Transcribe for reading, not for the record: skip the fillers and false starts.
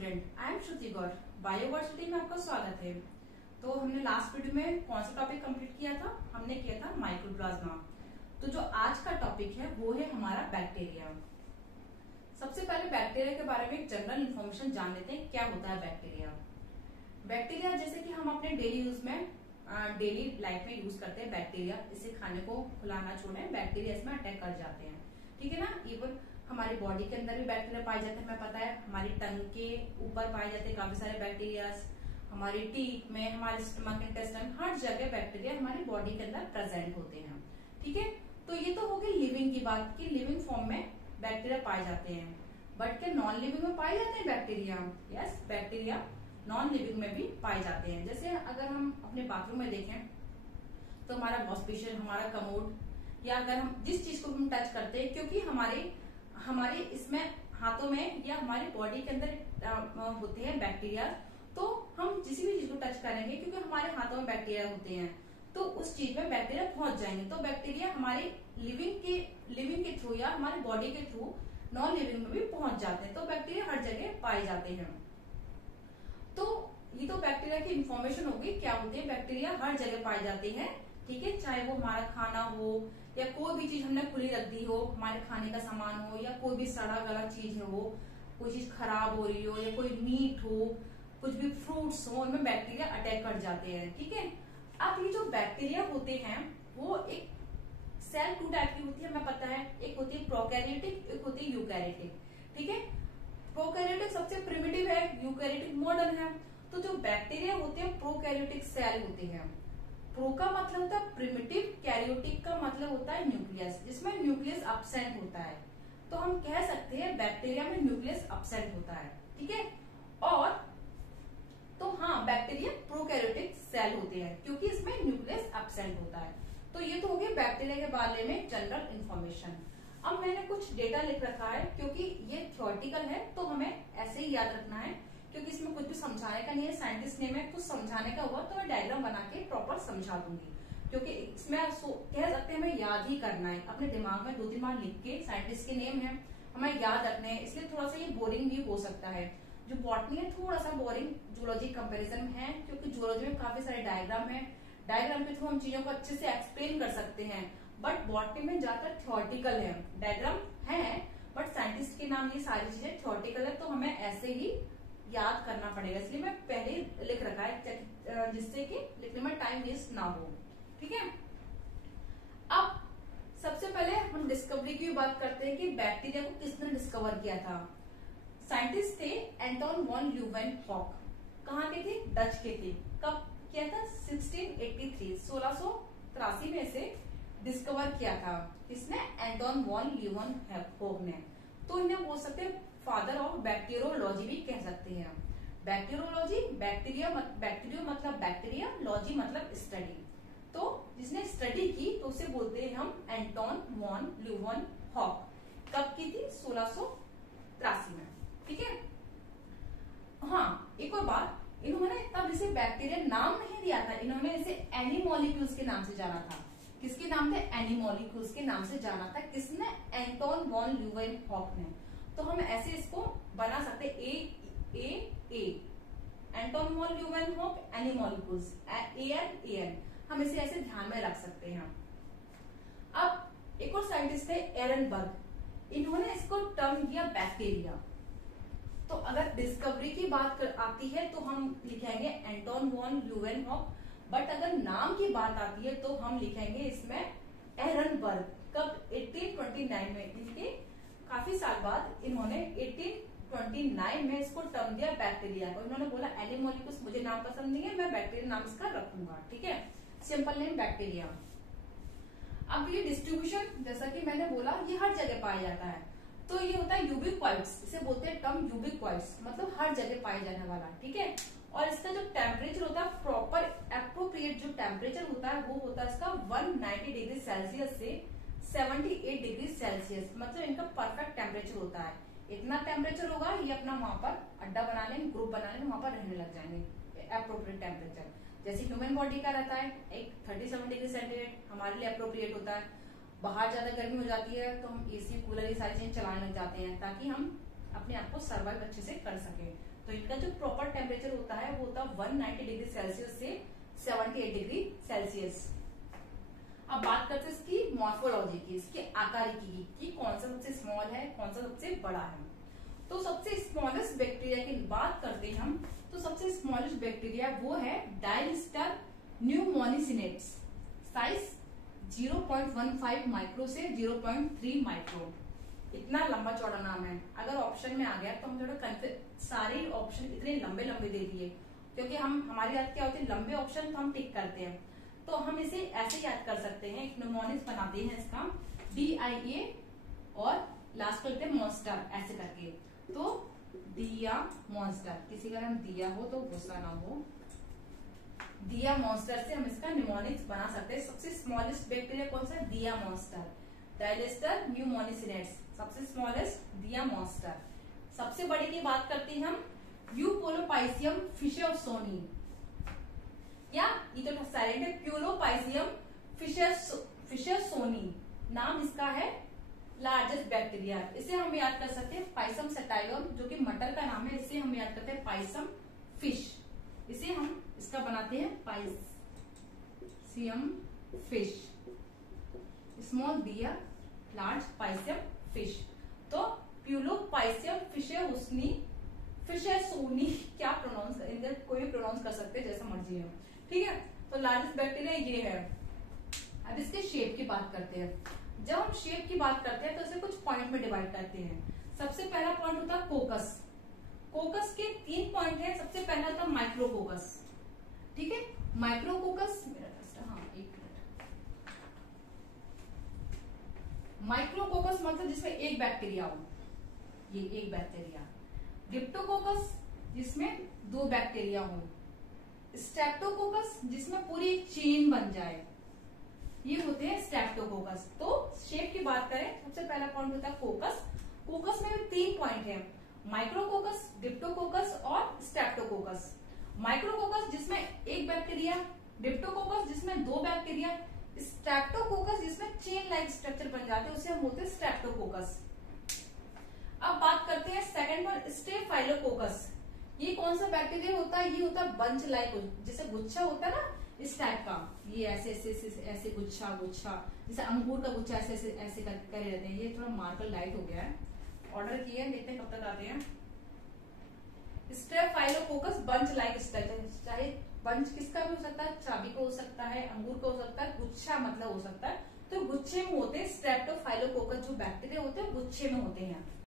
Student, I am Shruti Gaur. Bioversity में आपका स्वागत है। तो हमने लास्ट वीडियो में कौन सा टॉपिक कंप्लीट किया था? हमने किया था माइक्रोप्लाज्मा। तो जो आज का टॉपिक है वो है हमारा बैक्टीरिया। सबसे पहले बैक्टीरिया के बारे में एक जनरल इन्फॉर्मेशन जान लेते हैं, क्या होता है बैक्टीरिया। बैक्टीरिया जैसे कि हम अपने डेली यूज में डेली लाइफ में यूज करते हैं बैक्टीरिया। इसे खाने को खुलाना छोड़े, बैक्टीरिया इसमें अटैक कर जाते हैं, ठीक है ना। इवन हमारी बॉडी के अंदर भी बैक्टीरिया पाए जाते हैं, हमें पता है। हमारी टंग के ऊपर पाए जाते हैं काफी सारे बैक्टीरिया, हमारी टीथ में, हमारे स्टमक, इंटेस्टाइन, हर जगह बैक्टीरिया हमारी बॉडी के अंदर प्रेजेंट होते हैं, ठीक है। तो ये तो हो गई लिविंग की बात कि लिविंग फॉर्म में बैक्टीरिया पाए जाते हैं। बट क्या नॉन लिविंग में पाए जाते हैं bacteria? Yes, bacteria non living में भी पाए जाते हैं। जैसे अगर हम अपने बाथरूम में देखें तो हमारा वॉश बेसिन, हमारा कमोड, या अगर हम जिस चीज को हम टच करते हैं, क्योंकि हमारे इसमें हाथों में या हमारी बॉडी के अंदर होते हैं बैक्टीरिया, तो हम जिस भी चीज को टच करेंगे क्योंकि हमारे हाथों में बैक्टीरिया होते हैं तो उस चीज में बैक्टीरिया पहुंच जाएंगे। तो बैक्टीरिया हमारे लिविंग के थ्रू या हमारी बॉडी के थ्रू नॉन लिविंग में भी पहुंच जाते हैं। तो बैक्टीरिया हर जगह पाए जाते हैं। तो ये तो बैक्टीरिया की इंफॉर्मेशन होगी, क्या होते हैं बैक्टीरिया हर जगह पाए जाते हैं, ठीक है। चाहे वो हमारा खाना हो या कोई भी चीज हमने खुली रख दी हो, हमारे खाने का सामान हो, या कोई भी सड़ा गला चीज हो, कोई चीज खराब हो रही हो, या कोई मीट हो, कुछ भी फ्रूट्स हो, उनमें बैक्टीरिया अटैक कर जाते हैं, ठीक है। अब ये जो बैक्टीरिया होते हैं वो एक सेल टू टाइप की होती है, हमें पता है। एक होती है प्रोकैरियोटिक, एक होती है यूकैरियोटिक, ठीक है। प्रोकैरियोटिक सबसे प्रिमिटिव है, यूकैरियोटिक मॉडर्न है। तो जो बैक्टीरिया होते हैं प्रोकैरियोटिक सेल होते हैं। प्रो का मतलब होता है प्रिमिटिव, कैरियोटिक का मतलब होता है न्यूक्लियस, जिसमें न्यूक्लियस अब्सेंट होता है। तो हम कह सकते हैं बैक्टीरिया में न्यूक्लियस अब्सेंट होता है, ठीक है। और तो हाँ, बैक्टीरिया प्रोकैरियोटिक सेल होते हैं क्योंकि इसमें न्यूक्लियस अब्सेंट होता है। तो ये तो हो गया बैक्टीरिया के बारे में जनरल इंफॉर्मेशन। अब मैंने कुछ डेटा लिख रखा है, क्योंकि ये थ्योरेटिकल है तो हमें ऐसे ही याद रखना है, क्योंकि इसमें कुछ भी समझाने का नहीं है। साइंटिस्ट ने में कुछ समझाने का हुआ तो मैं डायग्राम बना के प्रॉपर समझा दूंगी, क्योंकि इसमें कह सकते हैं हमें याद ही करना है। अपने दिमाग में 2-3 बार लिख के, साइंटिस्ट के नेम है हमें याद रखने हैं, इसलिए थोड़ा सा ये बोरिंग भी हो सकता है। जो बॉटनी है थोड़ा सा बोरिंग जूलॉजी कंपेरिजन में है, क्योंकि जूलॉजी में काफी सारे डायग्राम है। डायग्राम के थ्रू हम चीजों को अच्छे से एक्सप्लेन कर सकते हैं, बट बॉटनी में ज्यादातर थ्योरेटिकल है। डायग्राम है बट साइंटिस्ट के नाम ये सारी चीजें थ्योरेटिकल है, तो हमें ऐसे ही याद करना पड़ेगा। इसलिए मैं पहले ही लिख रखा है जिससे कि लिखने में टाइम वेस्ट ना हो, ठीक है। अब सबसे पहले हम डिस्कवरी की बात करते हैं कि बैक्टीरिया को किसने डिस्कवर किया था। साइंटिस्ट थे एंटोन वॉन ल्यूवेनहॉक। कहाँ के थे? डच के थे। कब किया था? 1683 में से डिस्कवर किया था। किसने? एंटोन वॉन ल्यूवेनहॉक ने। तो इन्हें बोल सकते हैं फादर ऑफ बैक्टीरियोलॉजी भी कह सकते हैं। बैक्टीरियोलॉजी, बैक्टीरियो मतलब बैक्टीरिया, लॉजी मतलब स्टडी। तो जिसने स्टडी की तो उसे बोलते हैं हम एंटोन वॉन ल्यूवेनहॉक। कब की थी? 1683 में, ठीक है। हाँ, एक और बात, इन्होंने तब इसे बैक्टीरिया नाम नहीं दिया था, इन्होंने इसे एनीमोलिक्यूल्स के नाम से जाना था। किसके नाम थे? एनीमोलिक्यूल्स के नाम से जाना था। किसने? एंटोन वॉन ल्यूवेनहॉक ने। तो हम ऐसे इसको बना सकते ए एंटोन वॉन ल्यूवेनहॉक एनीमोलिक्यूल्स, एन हम इसे ऐसे ध्यान में रख सकते हैं। अब एक और साइंटिस्ट थे एरनबर्ग, इन्होंने इसको टर्म दिया बैक्टीरिया। तो अगर डिस्कवरी की बात आती है तो हम लिखेंगे एंटोन वॉन ल्यूवेनहॉक, बट अगर नाम की बात आती है तो हम लिखेंगे इसमें एरनबर्ग। कब? 1829 में। इनके काफी साल बाद इन्होंने 1829 में इसको टर्म दिया बैक्टीरिया को। इन्होंने बोला एनीमोलिक्यूल्स मुझे नाम पसंद नहीं है, मैं बैक्टीरिया नाम इसका रखूंगा, ठीक है। Simple name bacteria. अब ये डिस्ट्रीब्यूशन, जैसा कि मैंने बोला, ये हर जगह पाया जाता है। तो ये होता है यूबिक्वाइट्स, इसे बोलते हैं टर्म यूबिक्वाइट्स, मतलब हर जगह पाए जाने वाला, ठीक है। और इसका जो टेम्परेचर होता है, प्रॉपर एप्रोप्रिएट जो टेम्परेचर होता है वो होता है इसका 190 डिग्री सेल्सियस से 78 डिग्री सेल्सियस, मतलब इनका परफेक्ट टेम्परेचर होता है। इतना टेम्परेचर होगा ये अपना वहां पर अड्डा बना लेंगे, ग्रुप बना लेंगे, वहां पर रहने लग जाएंगे। एप्रोप्रिएट टेम्परेचर जैसे ह्यूमन बॉडी का रहता है एक 37 डिग्री सेंटीग्रेड, हमारे लिए अप्रोप्रिएट होता है। बाहर ज्यादा गर्मी हो जाती है तो हम एसी, कूलर, ये सारी चीजें चलाने लग जाते हैं ताकि हम अपने आप को सर्वाइव अच्छे से कर सके। तो इनका जो प्रॉपर टेम्परेचर होता है वो होता है 190 डिग्री सेल्सियस से 78 डिग्री सेल्सियस। अब बात करते हैं इसकी मॉर्फोलॉजी की, इसके आकारिकी की कौन सा सबसे स्मॉल है, कौन सा सबसे बड़ा है। तो सबसे स्मॉलेस्ट बैक्टीरिया की बात करते हैं हम, तो सबसे स्मॉलेस्ट बैक्टीरिया वो है डायलिस्टर न्यूमोनिसिनेट्स, साइज 0.15 माइक्रो से 0.3 माइक्रो। इतना लंबा चौड़ा नाम है। अगर ऑप्शन में आ गया तो हम थोड़ा सारे ऑप्शन इतने लंबे लंबे दे दिए, क्योंकि हम हमारी याद क्या होती है, लंबे ऑप्शन तो हम टिक करते हैं, तो हम इसे ऐसे याद कर सकते हैं। एक न्यूमोनिक्स बनाते हैं इसका DIA और लास्ट करते हैं मॉन्स्टर ऐसे करके, तो दिया मॉन्स्टर, किसी का नाम दिया हो तो गुस्सा ना हो, दिया मॉन्स्टर से हम इसका न्यूमोनिक्स बना सकते हैं। सबसे स्मॉलेस्ट बैक्टीरिया कौन सा है, दिया मॉन्स्टर, डायलिस्टर न्यूमोनिसिनेट्स, सबसे स्मॉलेस्ट दिया मॉन्स्टर। सबसे बड़े की बात करते हैं हम यूपोलोपाइसियम फिशरसोनी, या ये तो साइलेंट है, प्यूलोपाइसियम फिशरसोनी नाम इसका है, लार्जेस्ट बैक्टीरिया। इसे हम याद कर सकते हैं पाइसम सटाइवम, जो कि मटर का नाम है, इसे हम याद करते हैं पाइसम फिश, इसे हम इसका बनाते हैं पाइसियम फिश, स्मॉल दिया लार्ज पाइसियम फिश। तो प्यूलोपाइसियम फिशरसोनी, क्या प्रोनाउंस इधर कोई भी प्रोनाउंस कर सकते हैं जैसा मर्जी है, ठीक है। तो लार्जेस्ट बैक्टीरिया ये है। अब इसके शेप की बात करते हैं। जब हम शेप की बात करते हैं तो इसे कुछ पॉइंट में डिवाइड करते हैं। सबसे पहला पॉइंट होता है कोकस। कोकस के 3 पॉइंट है। सबसे पहला होता है माइक्रोकोकस, ठीक है। माइक्रोकोकस, हाँ एक मिनट, माइक्रोकोकस मतलब जिसमें एक बैक्टीरिया हो, ये एक बैक्टीरिया। डिप्टोकोकस जिसमें 2 बैक्टीरिया हो। स्ट्रेप्टोकोकस जिसमें पूरी एक चेन बन जाए, ये होते हैं स्ट्रेप्टोकोकस। तो शेप की बात करें, सबसे पहला पॉइंट होता है कोकस। कोकस में भी 3 पॉइंट है, माइक्रोकोकस, डिप्टोकोकस और स्ट्रेप्टोकोकस। माइक्रोकोकस जिसमें एक बैक्टीरिया, डिप्टोकोकस जिसमें 2 बैक्टीरिया, स्ट्रेप्टोकोकस जिसमें चेन लाइक स्ट्रक्चर बन जाते हैं, उसे हम बोलते हैं स्ट्रेप्टोकोकस। अब बात करते हैं सेकंड पर, स्टेफाइलोकोकस। ये कौन सा बैक्टीरिया होता है, ये होता है बंच लाइक, जैसे गुच्छा होता है ना इस टाइप का, ये ऐसे ऐसे ऐसे ऐसे गुच्छा गुच्छा, जैसे अंगूर का गुच्छा ऐसे ऐसे ऐसे करे रहते हैं। ये थोड़ा मार्कर लाइट हो गया है, ऑर्डर किया है, देखते हैं कब तक आते हैं। स्टेफाइलोकोकस बंच लाइक स्ट्रक्चर, चाहे बंच किसका भी हो सकता है, चाबी का हो सकता है, अंगूर का हो सकता है, गुच्छा मतलब हो सकता है। तो गुच्छे में होते हैं स्ट्रेप्टोफाइलोकोकस, जो बैक्टीरिया होते हैं गुच्छे में होते हैं।